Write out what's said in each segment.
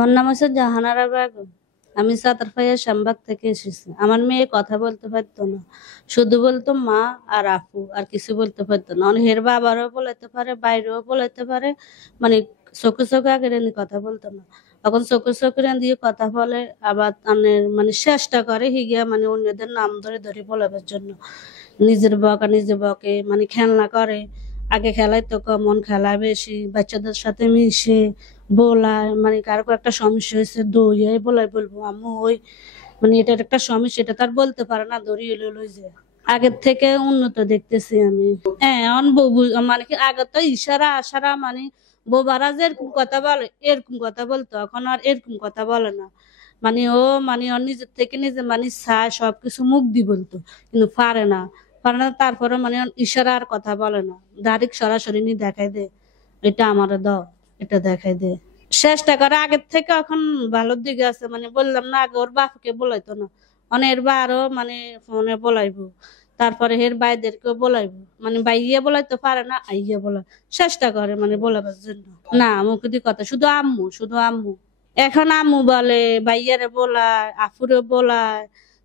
আমার নাম হচ্ছে জাহানারা বেগম। আমি সাতারপাইয়া শ্যামবাগ থেকে এসেছি। আমার মেয়ে কথা বলতে পারতো না, শুধু বলতো মা আর আপু, আর কিছু বলতে পারতো না। অনেক বাবারও বলাইতে পারে, বাইরেও বলাইতে পারে, মানে চোখে চোখে আগে রেঁধে কথা বলতো না। এখন চোখে চোখে দিয়ে কথা বলে, আবার মানে চেষ্টা করে হিগিয়া মানে অন্যদের নাম ধরে ধরে বলাবার জন্য। নিজের বকা নিজে বকে, মানে খেলনা করে। আগে খেলায় তো কমন, খেলা বেশি, বাচ্চাদের সাথে মিশে বলায়, মানে কারো একটা সমস্যা হয়েছে দৌড়িয়ে বলাই বলবো আম্মু ওই, মানে এটার একটা সমস্যা, এটা তার বলতে পারে না, দৌড়িয়ে লই যে আগের থেকে উন্নত দেখতেছি আমি। হ্যাঁ, এখন মানে কি আগে তো ইশারা আশারা, মানে বোবারা যেরকম কথা বলে এরকম কথা বলতো, এখন আর এরকম কথা বলে না। মানে মানে ওর নিজের থেকে নিজে মানে চায় সবকিছু মুখ দিয়ে বলতো, কিন্তু পারে না তারপরে মানে ইশারা আর কথা বলে না, ডাইরেক্ট সরাসরি নিয়ে দেখাই দে এটা আমার দাও, এটা দেখাই দে। চেষ্টা করে আগের থেকে এখন ভালোর দিকে আছে। মানে বললাম না, আগে ওর বাপকে বলাইতো না, অনেক বা আরো মানে ফোনে বলাইবো, তারপরে হের ভাইদেরকেও বলাইবো, মানে বাইয়ে বলাইতে পারে না, আইয়া বলা চেষ্টা করে মানে বলাবার জন্য। না মুখে দিয়ে কথা, শুধু আম্মু, শুধু আম্মু। এখন আম্মু বলে, ভাইয়ারে বলায়, আফুরে বলায়,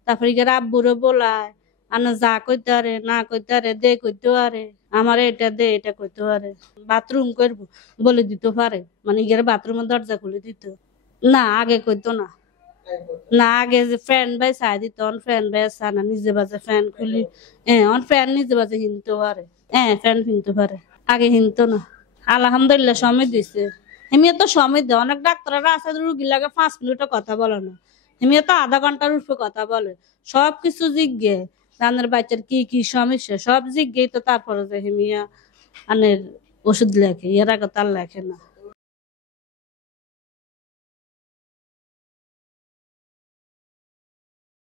তারপরে গিয়ে আব্বুরে বলায়। আনা যা কইতে পারে না কইতে পারে, দে কইতে পারে, আমার এটা দে এটা কইতে পারে। বাথরুম করবো বলে দিতে পারে, মানে গিয়ে বাথরুমের দরজা খুলে দিত। না আগে কইতো না। না আগে যে ফ্যান বাই চাই দিত, অন ফ্যান বাই চা না, নিজে বাজে ফ্যান খুলি। হ্যাঁ, অন ফ্যান নিজে বাজে হিনতে পারে। হ্যাঁ, ফ্যান কিনতে পারে, আগে হিনতো না। আলহামদুলিল্লাহ সময় দিছে। এমনি তো সময় দেয়, অনেক ডাক্তাররা আছে রুগী লাগে 5 মিনিটও কথা বলে না, এমনি তো আধা ঘন্টার উপরে কথা বলে। সবকিছু জিজ্ঞে, রানের বাচ্চার কি কি সমস্যা সব জিজ্ঞেই তো তারপরে যে হেমিয়া আনের ওষুধ লেখে, এর আগে তার লেখে না।